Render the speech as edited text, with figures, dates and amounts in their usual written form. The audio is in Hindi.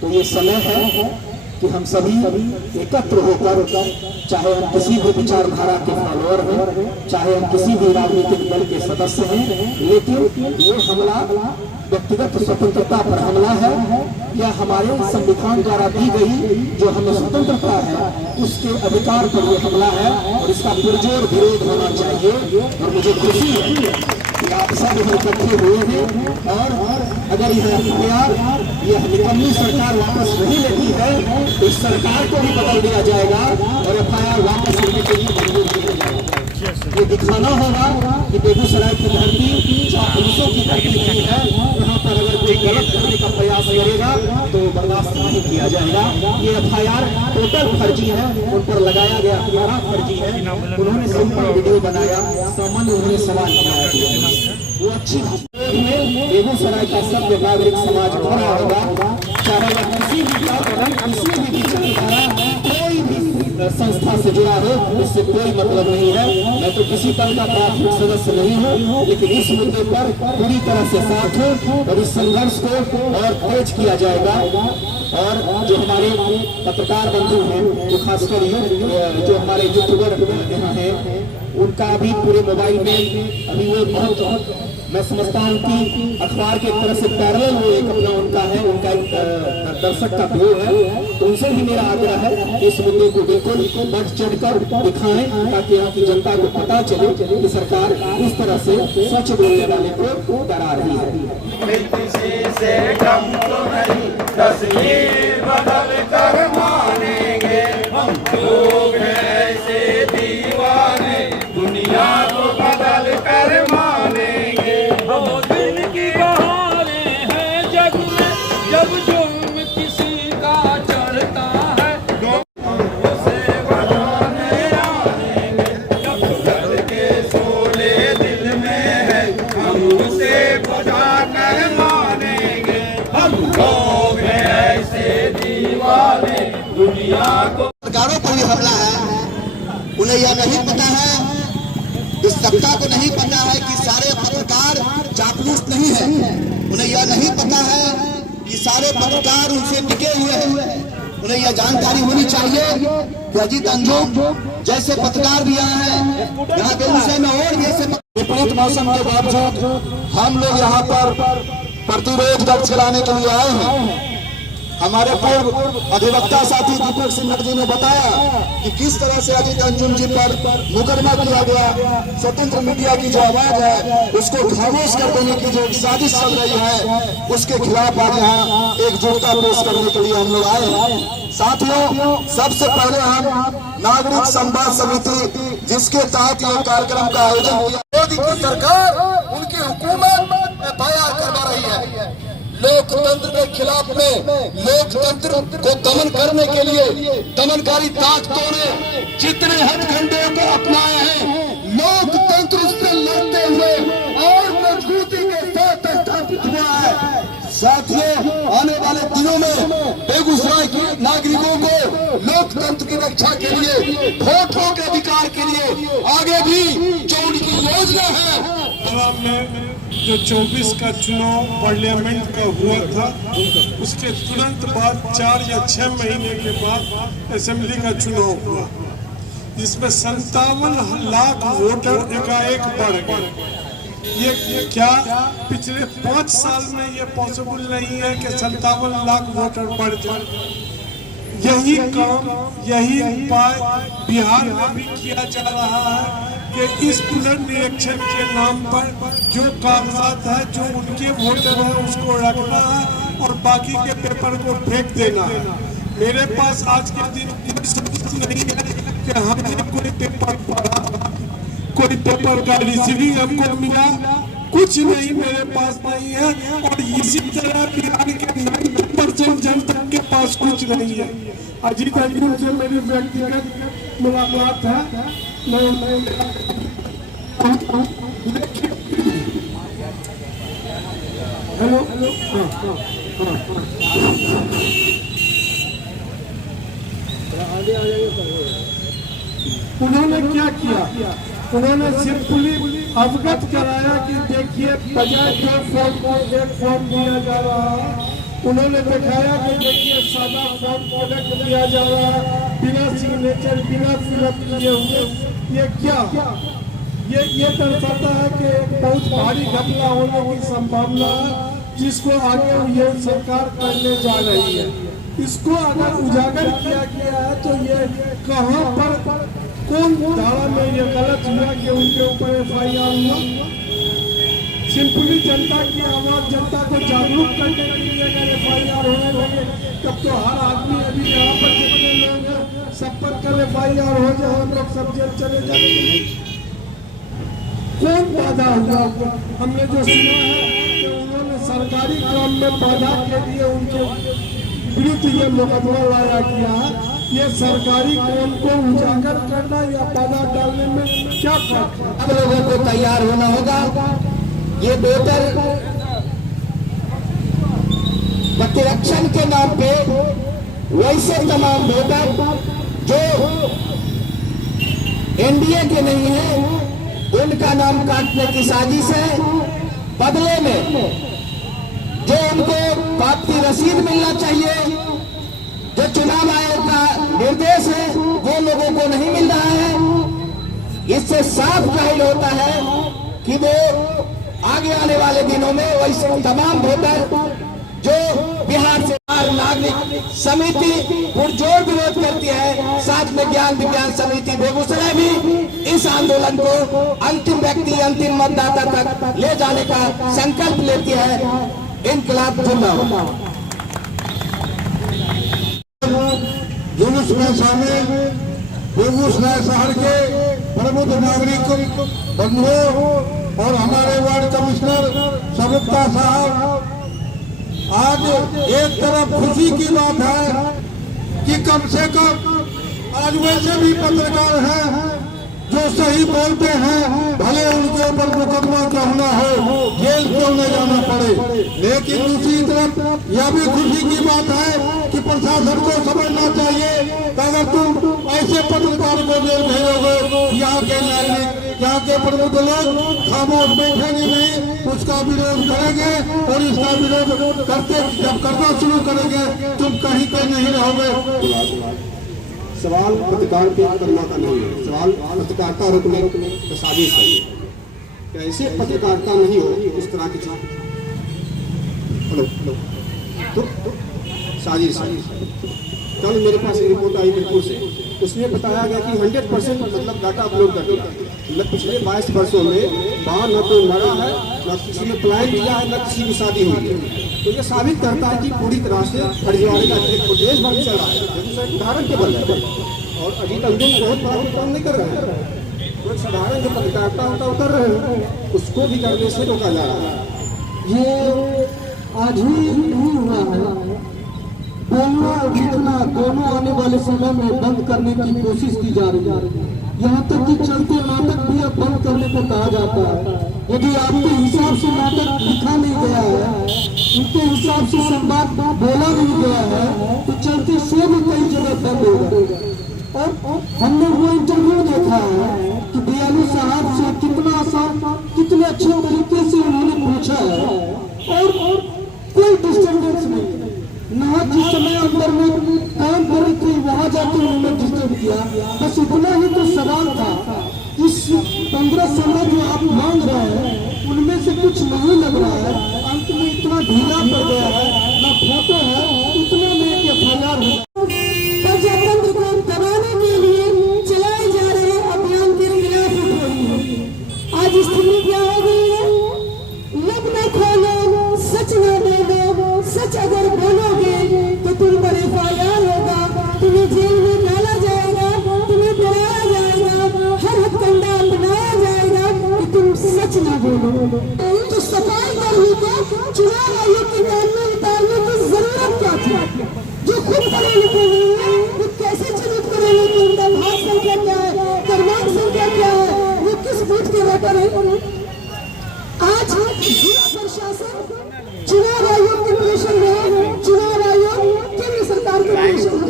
तो ये समय है कि हम सभी एकत्र होकर, चाहे हम किसी भी विचारधारा के फॉलोअर हैं, चाहे हम किसी भी राजनीतिक दल के सदस्य हैं, लेकिन ये हमला व्यक्तिगत स्वतंत्रता पर हमला है या हमारे संविधान द्वारा दी गई जो हमें स्वतंत्रता है उसके अधिकार पर ये हमला है और इसका पुरजोर विरोध होना चाहिए। और मुझे खुशी है कि आप सब इकट्ठे हुए हैं और अगर यह एफआईआर यह निकम्मी सरकार वापस नहीं लेती है तो इस सरकार को भी बदल दिया जाएगा और एफआईआर वापस लेने के लिए मजबूर किया जाएगा। ये दिखाना होगा कि बेगूसराय की धरती चापलूसों की धरती नहीं है, यहाँ पर अगर कोई गलत करने का प्रयास करेगा तो बर्दाश्त नहीं किया जाएगा। ये एफआईआर टोटल फर्जी है, उन पर लगाया गया हमारा फर्जी है। उन्होंने सिंपल वीडियो बनाया, सामान्य उन्होंने सवाल किया, वो अच्छी में बेगूसराय का सभ्य नागरिक समाज भरा होगा, चाहे वह किसी भी विचारधारा कोई भी संस्था से जुड़ा हो, इससे कोई मतलब नहीं है। मैं तो किसी तरह का प्राथमिक सदस्य नहीं हूँ, लेकिन इस मुद्दे पर पूरी तरह से साथ हूँ और इस संघर्ष को और तेज किया जाएगा। और जो हमारे पत्रकार बंधु हैं, जो खासकर जो हमारे यूट्यूबर यहाँ हैं, उनका अभी पूरे मोबाइल में अभी वो बहुत मैं समझता हूँ कि अखबार के तरह से पैरेलल वो एक अपना उनका है, उनका एक दर्शक का व्यू है। तो उनसे भी मेरा आग्रह है कि इस मुद्दे को बिल्कुल बढ़ चढ़कर दिखाएं ताकि यहाँ की जनता को पता चले कि सरकार इस तरह से सच बोलने वाले को डरा रही है। दुनिया को बदल कर मानेंगे, वो दिन की बहारें हैं जग में, जब जुल्म किसी का चढ़ता है उसे बजाने आएंगे। जब दर्द के शोले दिल में है हम उसे बजा कर मानेंगे। हम लोग हैं ऐसे दीवाने, दुनिया को सरकारों पर भी हमला है। उन्हें यह नहीं पता है, इस सत्ता को नहीं पता है कि सारे पत्रकार चापलूस नहीं है। उन्हें यह नहीं पता है कि सारे पत्रकार उनसे टिके हुए हैं। उन्हें यह जानकारी होनी चाहिए कि अजीत अंजुम जैसे पत्रकार भी आए हैं यहाँ बेगूसराय में और जैसे विपरीत मौसम के बावजूद हम लोग यहाँ पर प्रतिरोध दर्ज कराने के लिए आए हैं। हमारे पूर्व अधिवक्ता साथी दीपक सिंह नकवी ने बताया कि किस तरह से अजीत अंजुम जी पर मुकदमा किया गया। स्वतंत्र मीडिया की जो आवाज है उसको खामोश कर देने की जो साजिश चल रही है उसके खिलाफ आज यहाँ एकजुटता पेश करने के लिए हम लोग आए हैं। साथियों, सबसे पहले हम नागरिक संवाद समिति जिसके तहत ये कार्यक्रम का आयोजन किया, मोदी की सरकार उनकी हुकूमत एफआईआर करवा रही है। लोकतंत्र के खिलाफ में लोकतंत्र को दमन करने के लिए दमनकारी ताकतों ने जितने हथकंडों को अपनाए हैं, लोकतंत्र उससे लड़ते हुए और मजबूती के साथ स्थापित हुआ है। साथियों, आने वाले दिनों में बेगूसराय के नागरिकों को लोकतंत्र की रक्षा के लिए, वोटों के अधिकार के लिए आगे भी जो उनकी योजना है, जो 24 का चुनाव पार्लियामेंट का हुआ था उसके तुरंत बाद 4 या 6 महीने के बाद असेंबली का चुनाव हुआ, जिसमें 57 लाख वोटर एकाएक बढ़ गए। ये क्या पिछले 5 साल में ये पॉसिबल नहीं है कि 57 लाख वोटर बढ़ जाए। यही काम, यही उपाय बिहार में भी किया जा रहा है कि इस पुनर्निरीक्षण के नाम पर जो कागजात है, जो उनके वोटर है उसको रखना है और बाकी के पेपर को फेंक देना है। मेरे पास आज के दिन कोई सबूत नहीं है कि हमने कोई पेपर पढ़ा, कोई पेपर का रिसीविंग हमको मिला, कुछ नहीं मेरे पास नहीं है। और इसी तरह बिहार के 90% जनता के पास कुछ नहीं है। अजीत अंजुम से मेरी व्यक्तिगत मुलाकात है, हेलो, उन्होंने क्या किया? उन्होंने सिंपली अवगत कराया कि देखिए बजाय 2 फॉर्म को 1 फॉर्म दिया जा रहा है। उन्होंने दिखाया कि देखिए सादा फॉर्म कलेक्ट किया जा रहा है, बिना सिग्नेचर, बिना फिलअप किए हुए। ये क्या ये दर्शाता है कि बहुत भारी घटना होने की संभावना है, जिसको आगे ये सरकार करने जा रही है। इसको अगर उजागर किया गया है तो ये कहाँ पर कौन धारा में ये गलत हुआ कि उनके ऊपर FIR हुआ। सिंपली जनता की आवाज, जनता को जागरूक करने के लिए अगर FIR होने लगे तब तो हर आदमी, अभी यहाँ पर जितने लोग हैं सब पर कल FIR हो जाए, हम लोग सब जेल चले जाएंगे। कौन बाधा हुआ? हमने जो सुना है कि उन्होंने सरकारी काम में बाधा के लिए उनके विरुद्ध ये मुकदमा लाया किया है। ये सरकारी काम को उजागर करना या बाधा डालने में क्या फर्क है? अब लोगों को तैयार होना होगा। ये वोटर प्रतिरक्षण के नाम पे वैसे तमाम वोटर जो NDA के नहीं है, उनका नाम काटने की साजिश है। बदले में जो उनको प्राप्ति रसीद मिलना चाहिए, जो चुनाव आयोग का निर्देश है, वो लोगों को नहीं मिल रहा है। इससे साफ जाहिर होता है कि वो आगे आने वाले दिनों में वैसे तमाम वोटर जो बिहार से नागरिक समिति पुरजोर विरोध करती है, साथ में ज्ञान विज्ञान समिति बेगूसराय भी इस आंदोलन को अंतिम व्यक्ति, अंतिम मतदाता तक ले जाने का संकल्प लेती है। इनकलाब जिंदाबाद। जुलूस में शामिल बेगूसराय शहर के प्रबुद्ध नागरिक बंधुओं और हमारे वार्ड कमिश्नर सबुक्ता साहब, आज एक तरफ खुशी की बात है कि कम से कम आज वैसे भी पत्रकार हैं जो सही बोलते हैं, भले उनके ऊपर मुकदमा क्यों न हो, जेल क्यों न जाना पड़े। लेकिन दूसरी तरफ यह भी खुशी की बात है कि प्रशासन को समझना चाहिए कि अगर तुम ऐसे पत्रकार को जेल भेजोगे, यहाँ के नागरिक, यहाँ के प्रबुद्ध लोग खामोश बैठेंगे नहीं, उसका विरोध करेंगे और इसका विरोध करते जब करना शुरू करेंगे तुम कहीं कहीं नहीं रहोगे। सवाल पत्रकार पे करना का नहीं है, सवाल पत्रकारिता रोकने की साजिश है। कैसे पत्रकारिता नहीं हो इस तरह की चीज? हेलो तो साजिश है। कल मेरे पास एक रिपोर्ट आई बिल्कुल से, उसमें बताया गया कि 100% मतलब डाटा अपलोड कर दिया। मतलब पिछले 22 वर्षों में वहाँ न कोई मरा है, न किसी ने पलायन किया है, न किसी की शादी हुई है। तो ये साबित करता है कि पूरी तरह से फर्जीवाड़े का एक देश भर चल रहा है, उदाहरण के बल है। और अजीत अंजुम बहुत बड़ा काम नहीं कर रहे हैं, तो साधारण जो पत्रकारिता होता है कर रहे हैं, उसको भी करने से रोका जा रहा है। ये आज ही नहीं हुआ है, दोनों आने वाले समय में बंद करने की कोशिश की जा रही है। यहाँ तक कि चलते नाटक भी अब बंद करने को कहा जाता है। यदि आपके हिसाब से नाटक लिखा नहीं गया है, उनके हिसाब से संवाद बोला नहीं गया है, तो चलते शो भी कई जगह बंद होगा। और हमने वो इंटरव्यू देखा है कि दयालु साहब से कितना आसान, कितने अच्छे तरीके से उन्होंने पूछा है और कोई डिस्टर्बेंस नहीं। ना जिस समय अंदर में काम कर रही थी वहां जाकर उन्होंने डिस्टर्ब किया, बस इतना ही तो सवाल था। इस 15 समय जो आप मांग रहे हैं उनमें से कुछ नहीं लग रहा है, अंत में इतना ढीला पड़ गया है, ना फोटो है, इतने में FIR है। प्रजातंत्र को दबाने के लिए चलाए जा रहे अभियान के खिलाफ उठ रही है। आज स्थिति क्या हो गई है? लब न खोलो, सच न बोलो, सच अगर बोलोगे तो तुम पर FIR होगा, तुम्हें जेल में डाला जाएगा, तुम्हें डराया जाएगा, हर हथकंडा अपनाया जाएगा कि तुम सच न बोलो। तो सफाई कर्मी को चुनाव आयोग के काम में उतारने की जरूरत क्या थी? जो खुद पढ़े लिखे हुए हैं वो कैसे चिन्हित करेंगे कि उनका भाग संख्या क्या है, क्रमांक संख्या क्या है, वो किस बूथ के वोटर है? आज जिला प्रशासन चुनाव आयोग के प्रेशर में, चुनाव आयोग केंद्र सरकार के प्रेशर